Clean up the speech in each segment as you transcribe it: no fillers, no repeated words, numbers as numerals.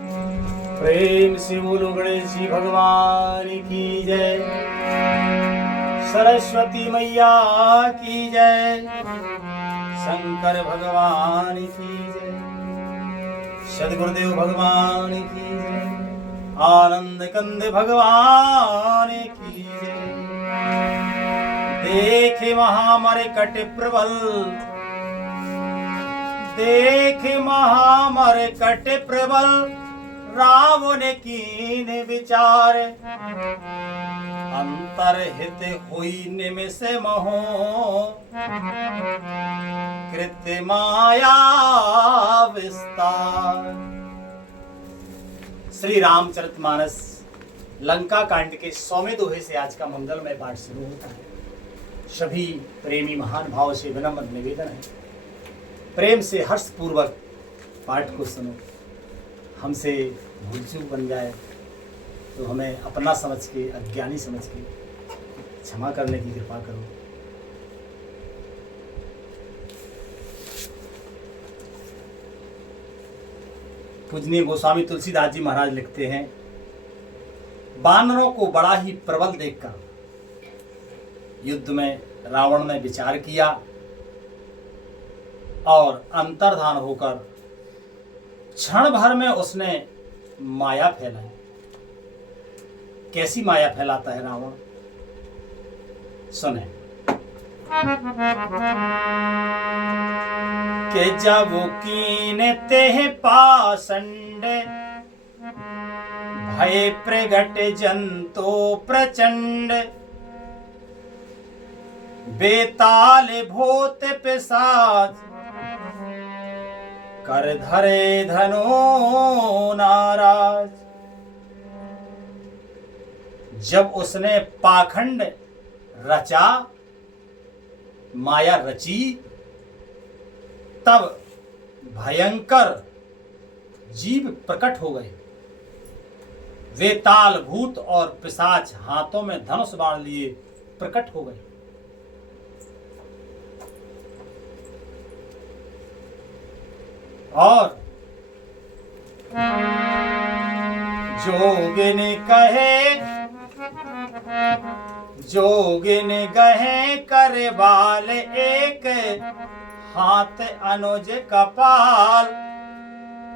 प्रेम से बोलो गणेश जी भगवान की जय, सरस्वती मैया की जय, शंकर भगवान की जय, सदगुरुदेव भगवान की जय, आनंद कंद भगवान की जय। देखे महामरकट प्रबल, देखे महामरकट प्रबल, रावण कीन विचार, अंतरहित हुई निमिष मोह, कृत्य माया विस्तार। श्री रामचरितमानस लंका कांड के 100वें दोहे से आज का मंगलमय पाठ शुरू होता है। सभी प्रेमी महान भाव से विनम्र निवेदन है, प्रेम से हर्षपूर्वक पाठ को सुनो। हमसे भूल चूक बन जाए तो हमें अपना समझ के, अज्ञानी समझ के क्षमा करने की कृपा करो। पूजनीय गोस्वामी तुलसीदास जी महाराज लिखते हैं, वानरों को बड़ा ही प्रबल देखकर युद्ध में रावण ने विचार किया और अंतर्धान होकर क्षण भर में उसने माया फैलाई। कैसी माया फैलाता है रावण, सुने। कि जब कीनते हैं पाषंड, भय प्रगट जंतो प्रचंड, बेताल भूत पिशाच, कर धरे धनो नाराज। जब उसने पाखंड रचा, माया रची, तब भयंकर जीव प्रकट हो गए। वे ताल भूत और पिशाच हाथों में धनुष बाण लिए प्रकट हो गए। और जोगिन कहे, जोगिन गहे कर बाल, एक हाथ अनुज कपाल,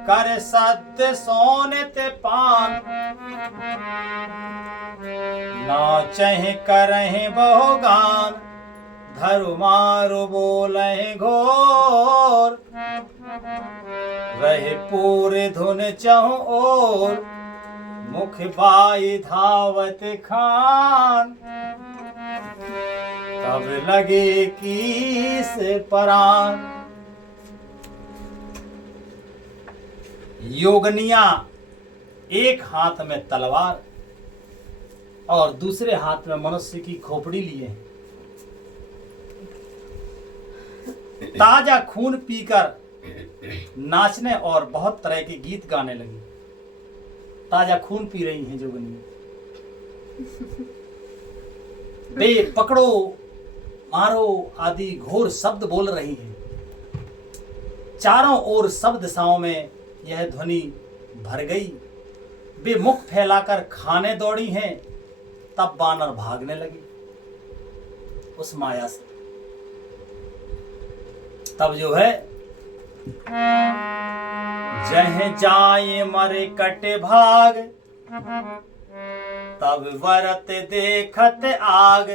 कर सद्य सोनित पान, नाचहि करहि बहु गान, धरु मारु बोलहि घोर, रहे पूरे धुन चहु ओर, मुख बाई धावत खान, तब लगे कीस परान। योगनिया एक हाथ में तलवार और दूसरे हाथ में मनुष्य की खोपड़ी लिए, ताजा खून पीकर नाचने और बहुत तरह के गीत गाने लगी। ताजा खून पी रही हैं जोगनियां। वे पकड़ो मारो आदि घोर शब्द बोल रही हैं। चारों ओर सब दिशाओं में यह ध्वनि भर गई। वे मुख फैलाकर खाने दौड़ी हैं। तब बानर भागने लगे उस माया से। तब जो है, जह जाए मरे कट भाग, तब वरत देखत आग,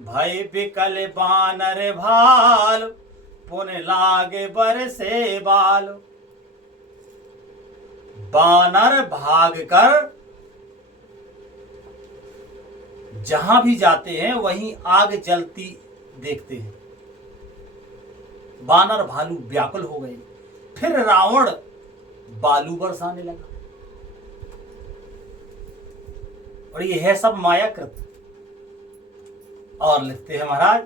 भय बिकल बानर भाल, पुन लागे बरसे बाल। बानर भाग कर जहां भी जाते हैं वहीं आग जलती देखते हैं। बानर भालू व्याकुल हो गए। फिर रावण बालू बरसाने लगा। और ये है सब मायाकृत। और लिखते हैं महाराज,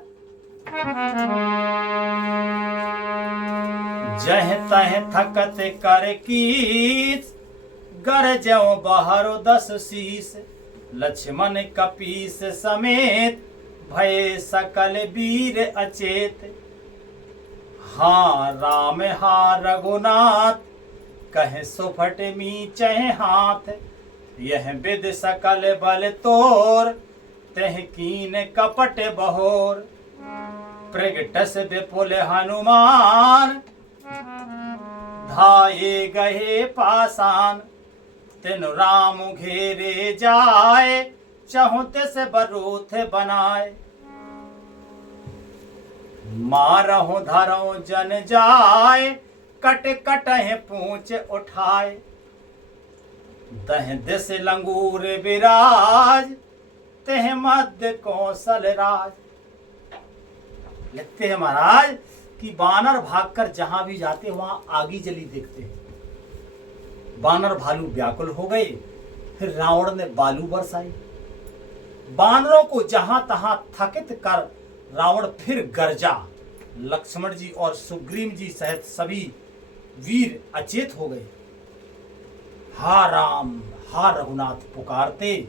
जह तह थकत कर कीस, गरजों बहरो 10 शीस, लक्ष्मण कपीस समेत, भय सकल वीर अचेत। हाँ राम हा रघुनाथ, कहे सुफट मीचे हाथ, यह विद सकल बल तोर, तह कीन कपट बहोर। प्रगटस विपुल हनुमान, धाये गहे पासान। तिनु राम घेरे जाए, चहु तिस बरूथ बनाए। मारहु धरहु जन जाए, कट कटह पूंछ उठाए। दह दिस लंगूर विराज, तेह मध्य कौशल राज। लिखते हैं महाराज कि बानर भागकर जहां भी जाते वहां आगी जली देखते हैं। बानर भालू व्याकुल हो गए, फिर रावण ने बालू बरसाई। बानरों को जहां तहां थकित कर रावण फिर गरजा। लक्ष्मण जी और सुग्रीव जी सहित सभी वीर अचेत हो गए। हा राम हा रघुनाथ पुकारते।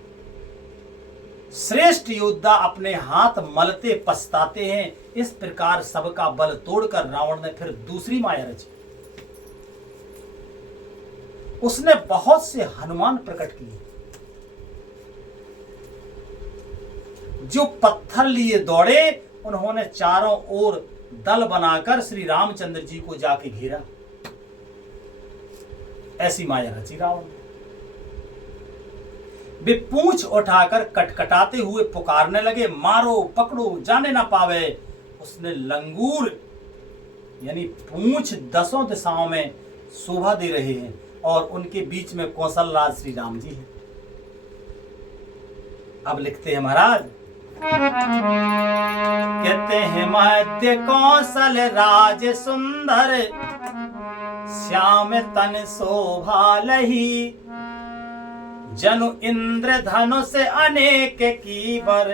श्रेष्ठ योद्धा अपने हाथ मलते पछताते हैं। इस प्रकार सबका बल तोड़कर रावण ने फिर दूसरी माया रची। उसने बहुत से हनुमान प्रकट किए, जो पत्थर लिए दौड़े। उन्होंने चारों ओर दल बनाकर श्री रामचंद्र जी को जाके घेरा। ऐसी माया रची रावण ने। वे पूंछ उठाकर कटकटाते हुए पुकारने लगे, मारो पकड़ो जाने ना पावे। उसने लंगूर यानी पूंछ 10 दिशाओं में शोभा दे रहे हैं और उनके बीच में कौशल राज श्री राम जी हैं। अब लिखते हैं महाराज, कहते हैं मध्य कौशल राज सुंदर, श्याम तन शोभा लही। जनु इंद्र धनुष अनेक की बर,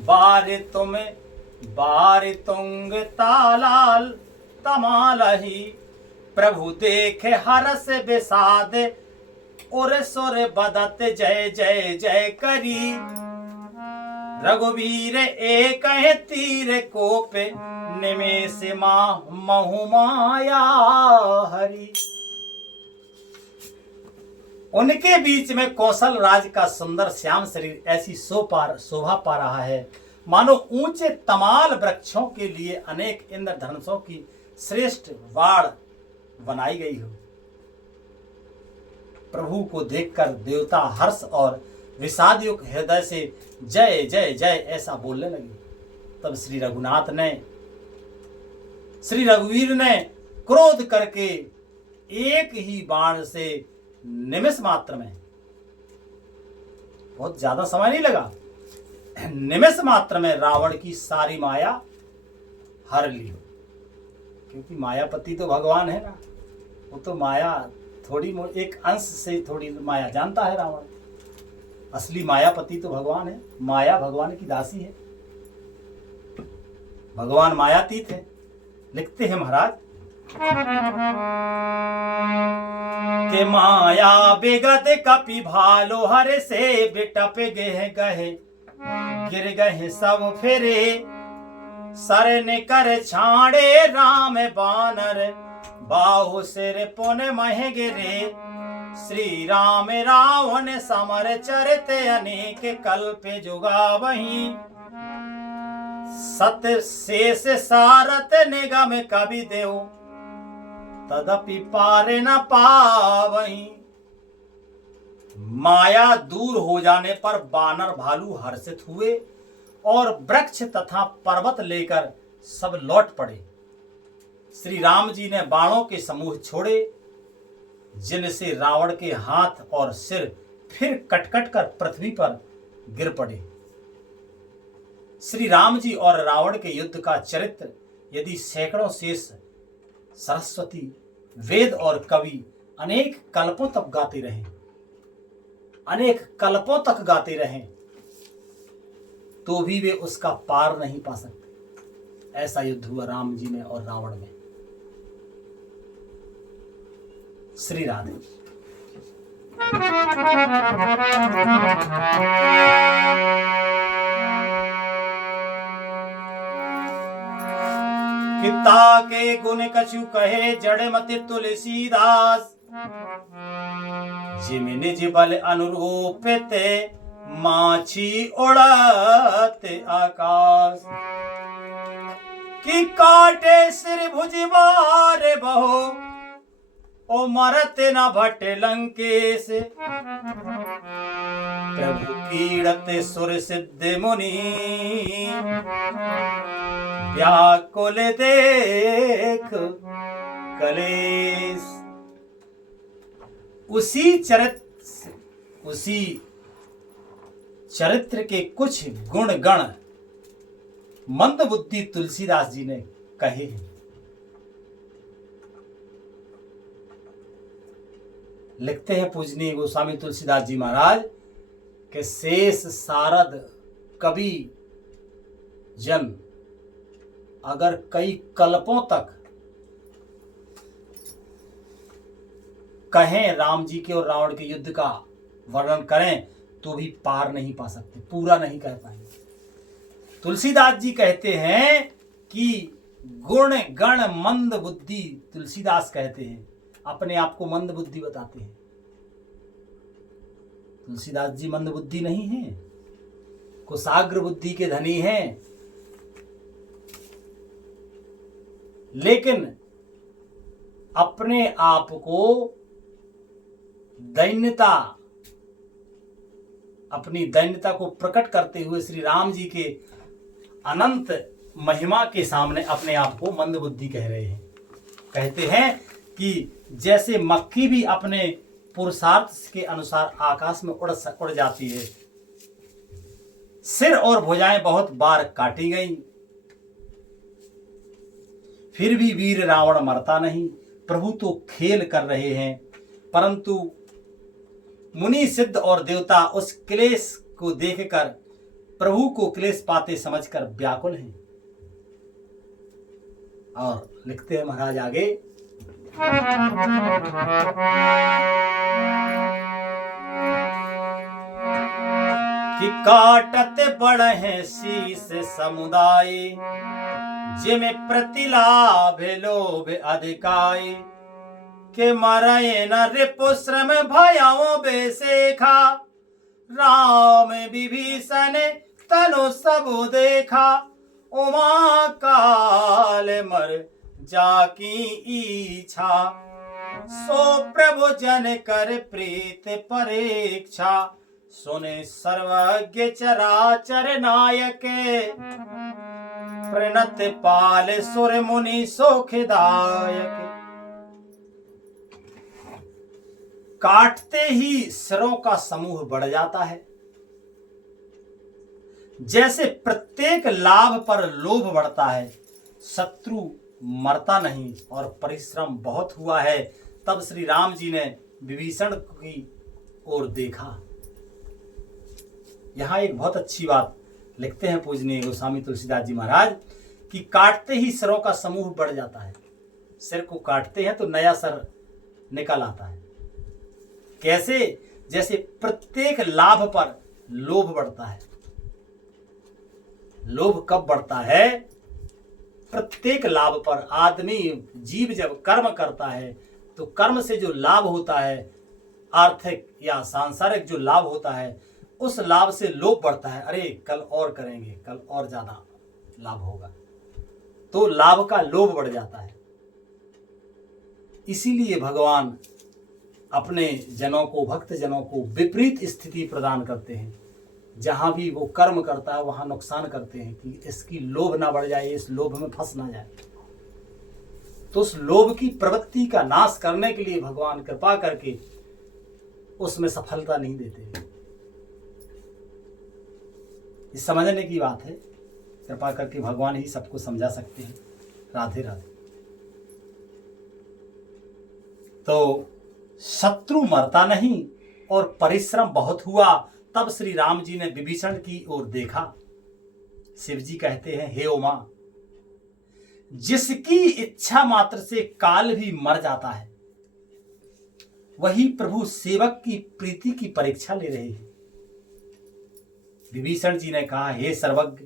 बार तुंग तालाल तमालही। प्रभु देखे हरस विषाद, उर सुर बदत जय जय जय करी। रघुवीर एक तीर कोप, निमेष महु माया हरि। उनके बीच में कौशल राज का सुंदर श्याम शरीर ऐसी शोभा पा रहा है मानो ऊंचे तमाल वृक्षों के लिए अनेक इंद्रधनुषों की श्रेष्ठ वाड़ बनाई गई हो। प्रभु को देखकर देवता हर्ष और विषादयुक्त हृदय से जय जय जय ऐसा बोलने लगे। तब श्री रघुवीर ने क्रोध करके एक ही बाण से निमिष मात्र में, बहुत ज्यादा समय नहीं लगा, निमिष मात्र में रावण की सारी माया हर ली। क्योंकि मायापति तो भगवान है ना, वो तो माया थोड़ी एक अंश से थोड़ी माया जानता है रावण। असली मायापति तो भगवान है, माया भगवान की दासी है, भगवान मायातीत है। लिखते हैं महाराज के माया बिगत कपि भालो हर से बिटप गहे गहे गिर गहे सब फिरे। सर निकर छाड़े राम बानर बाहु सिर पुन मह गिरे। श्री राम रावण समर चरित अनेक कल्प जुगावहीं। सत शेष सारथ निगम कवि देव तदपि पार न पावहीं। माया दूर हो जाने पर बानर भालू हर्षित हुए और वृक्ष तथा पर्वत लेकर सब लौट पड़े। श्री राम जी ने बाणों के समूह छोड़े, जिनसे रावण के हाथ और सिर फिर कटकट कर पृथ्वी पर गिर पड़े। श्री राम जी और रावण के युद्ध का चरित्र यदि सैकड़ों शेष सरस्वती वेद और कवि अनेक कल्पों तक गाते रहें, अनेक कल्पों तक गाते रहें, तो भी वे उसका पार नहीं पा सकते। ऐसा युद्ध हुआ राम जी में और रावण में। श्री राधे। पिता के गुण कछु कहे जड़मति तुलसीदास। जिम निज बल अनुरूप ते माछी उड़ते आकाश कि काटे सिर भुजबार बहो ओ मरते न भट लंकेश प्रभु कीड़ते सुर सिद्ध मुनि व्याकुल देख कलेश। उसी चरित्र के कुछ गुण गण मंद बुद्धि तुलसीदास जी ने कहे हैं। लिखते हैं पूजनीय गोस्वामी तुलसीदास जी महाराज के शेष सारद कवि जन अगर कई कल्पों तक कहें राम जी के और रावण के युद्ध का वर्णन करें तो भी पार नहीं पा सकते, पूरा नहीं कह पाएंगे। तुलसीदास जी कहते हैं कि गुण गण मंद बुद्धि, तुलसीदास कहते हैं, अपने आप को मंद बुद्धि बताते हैं। तुलसीदास जी मंद बुद्धि नहीं है, कुशाग्र बुद्धि के धनी हैं, लेकिन अपने आप को अपनी दैन्यता को प्रकट करते हुए श्री राम जी के अनंत महिमा के सामने अपने आप को मंद बुद्धि कह रहे हैं। कहते हैं कि जैसे मक्खी भी अपने पुरुषार्थ के अनुसार आकाश में उड़ जाती है, सिर और भुजाएं बहुत बार काटी गई, फिर भी वीर रावण मरता नहीं। प्रभु तो खेल कर रहे हैं, परंतु मुनि सिद्ध और देवता उस क्लेश को देखकर प्रभु को क्लेश पाते समझकर व्याकुल हैं। और लिखते हैं महाराज आगे, कि काटत बढ़े शीस समुदाय जिमे प्रतिलाभ लोभ अधिकाय के मरए न रिपु श्रम भयाओ बेसेखा राम विभीषण तनु सबु देखा उमा काल मर जाकी इच्छा सो प्रभु जन कर प्रीत परीक्षा सुने सर्वज्ञ चराचर नायक प्रणत पाल सुर मुनि सोखदायक। काटते ही सिरों का समूह बढ़ जाता है, जैसे प्रत्येक लाभ पर लोभ बढ़ता है, शत्रु मरता नहीं और परिश्रम बहुत हुआ है। तब श्री राम जी ने विभीषण की ओर देखा। यहां एक बहुत अच्छी बात लिखते हैं पूजनीय गोस्वामी तुलसीदास जी महाराज कि काटते ही सिरों का समूह बढ़ जाता है। सिर को काटते हैं तो नया सर निकल आता है। कैसे? जैसे प्रत्येक लाभ पर लोभ बढ़ता है। लोभ कब बढ़ता है? प्रत्येक लाभ पर आदमी जीव जब कर्म करता है तो कर्म से जो लाभ होता है, आर्थिक या सांसारिक जो लाभ होता है, उस लाभ से लोभ बढ़ता है। अरे कल और करेंगे, कल और ज्यादा लाभ होगा, तो लाभ का लोभ बढ़ जाता है। इसीलिए भगवान अपने जनों को, भक्त जनों को विपरीत स्थिति प्रदान करते हैं। जहां भी वो कर्म करता है वहां नुकसान करते हैं कि इसकी लोभ ना बढ़ जाए, इस लोभ में फंस ना जाए। तो उस लोभ की प्रवृत्ति का नाश करने के लिए भगवान कृपा करके उसमें सफलता नहीं देते। ये समझने की बात है। कृपा करके भगवान ही सबको समझा सकते हैं। राधे राधे। तो शत्रु मरता नहीं और परिश्रम बहुत हुआ। तब श्री राम जी ने विभीषण की ओर देखा। शिव जी कहते हैं, हे उमा, जिसकी इच्छा मात्र से काल भी मर जाता है, वही प्रभु सेवक की प्रीति की परीक्षा ले रहे हैं। विभीषण जी ने कहा, हे सर्वज्ञ,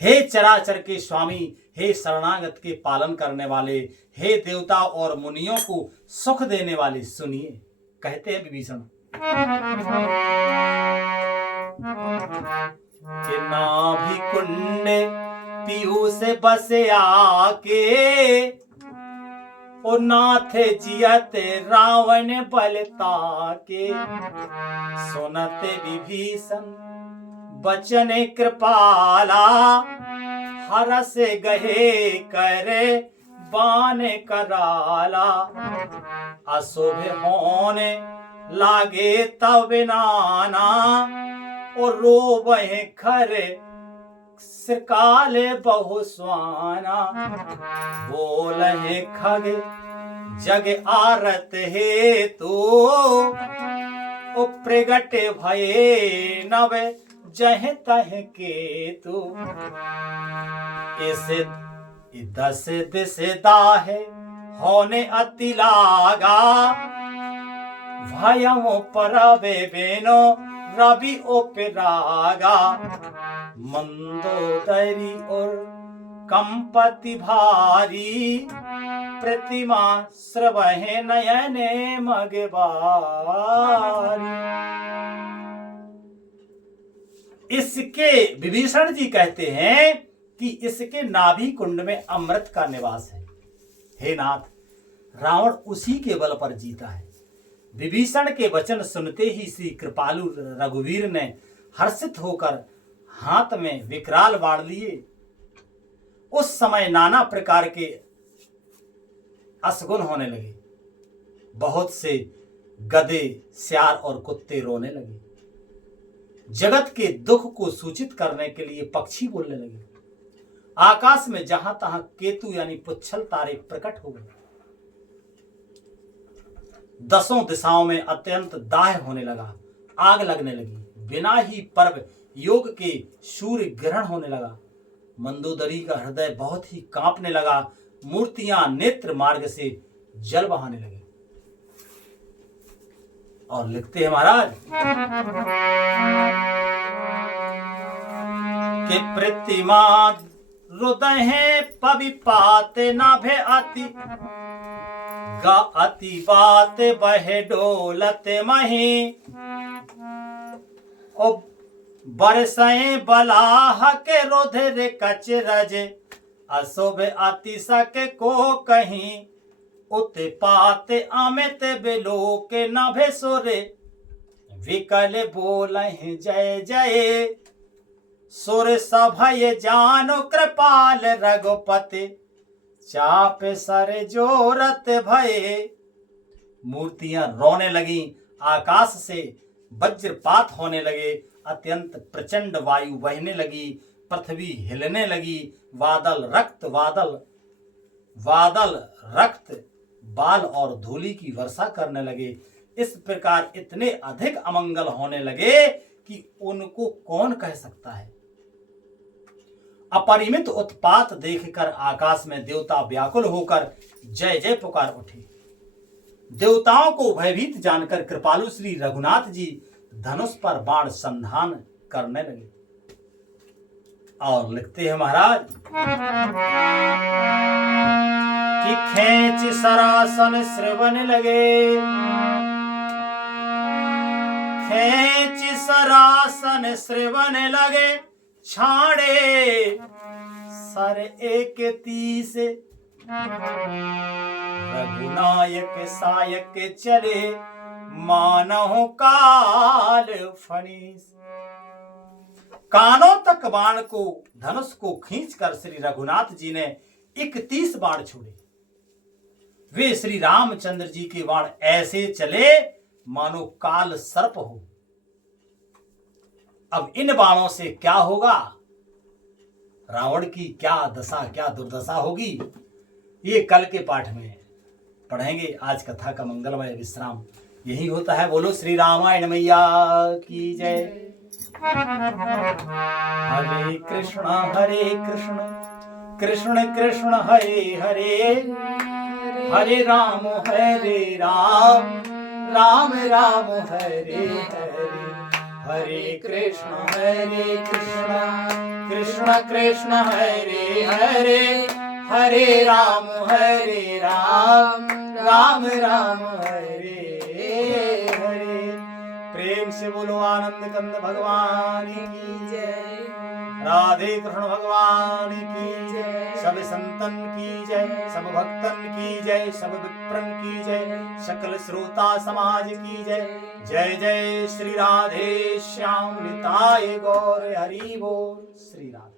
हे चराचर के स्वामी, हे शरणागत के पालन करने वाले, हे देवता और मुनियों को सुख देने वाले, सुनिए। कहते हैं विभीषण कि नाभि कुंड पीयूष बस आके, ओ नाथ जियत रावण बलता के। सुनते विभीषण बचन कृपाला, हरस गहे करे बान कराला। अशुभ होने लागे तब नाना, और रोबहे खरे सिरकाले बहु स्वाना। बोलहे खग जग आरत हे तू, ओ प्रगट भये नव जह तह के तू। इस दस दिस दाहे होने अति लागा, भयम परबे बेनो रवि ओपरागा। मंदोदरी और कंपति भारी, प्रतिमा श्रवहे नयने मगबारी। इसके विभीषण जी कहते हैं कि इसके नाभि कुंड में अमृत का निवास है। हे नाथ, रावण उसी के बल पर जीता है। विभीषण के वचन सुनते ही श्री कृपालु रघुवीर ने हर्षित होकर हाथ में विकराल बाण लिए। उस समय नाना प्रकार के असगुन होने लगे। बहुत से गधे, सियार और कुत्ते रोने लगे। जगत के दुख को सूचित करने के लिए पक्षी बोलने लगे। आकाश में जहां तहां केतु यानी पुच्छल तारे प्रकट हो गए। दसों दिशाओं में अत्यंत दाह होने लगा, आग लगने लगी। बिना ही पर्व योग के सूर्य ग्रहण होने लगा। मंदोदरी का हृदय बहुत ही कांपने लगा। मूर्तियां नेत्र मार्ग से जल बहाने लगी। और लिखते हैं महाराज कि प्रतिमा हृदय पविपात नाभे अति, गा अति बात बहे डोलत मही। ओ बरसए बलाह के रुधिर कच रज, अशुभ अतिशक को कहीं। उत्पात अमित बिलो के नभे सुरे, विकल बोलहि जय जय। सुर सभय जानो कृपाल रघुपति, चाप सर जोरत भये। मूर्तियां रोने लगी, आकाश से वज्रपात होने लगे, अत्यंत प्रचंड वायु बहने लगी, पृथ्वी हिलने लगी, बादल रक्त बाल और धूलि की वर्षा करने लगे। इस प्रकार इतने अधिक अमंगल होने लगे कि उनको कौन कह सकता है। अपरिमित उत्पात देखकर आकाश में देवता व्याकुल होकर जय जय पुकार उठे। देवताओं को भयभीत जानकर कृपालु श्री रघुनाथ जी धनुष पर बाण संधान करने लगे। और लिखते हैं महाराज कि खेच सरासन श्रवण लगे, खेच सरासन श्रवण लगे। छाड़े सर एक तीस, रघुनायक सायक चले, मानव काल फणीस। कानों तक बाण को, धनुष को खींचकर श्री रघुनाथ जी ने 31 बाण छोड़े। वे श्री रामचंद्र जी के बाण ऐसे चले मानो काल सर्प हो। अब इन बाणों से क्या होगा, रावण की क्या दशा, क्या दुर्दशा होगी, ये कल के पाठ में पढ़ेंगे। आज कथा का मंगलमय विश्राम यही होता है। बोलो श्री रामायण मैया की जय। हरे कृष्ण कृष्ण कृष्ण हरे हरे, हरे राम राम राम हरे हरे। हरे कृष्ण कृष्ण कृष्ण हरे हरे, हरे राम राम राम हरे हरे। प्रेम से बोलो आनंद कंद भगवान की जय, राधे कृष्ण भगवान की जय, सब संतन की जय, सब भक्तन की जय, सब विप्रन की जय, सकल श्रोता समाज की जय। जय जय श्री राधे श्याम निताय गौर हरि बोल। श्री राधे।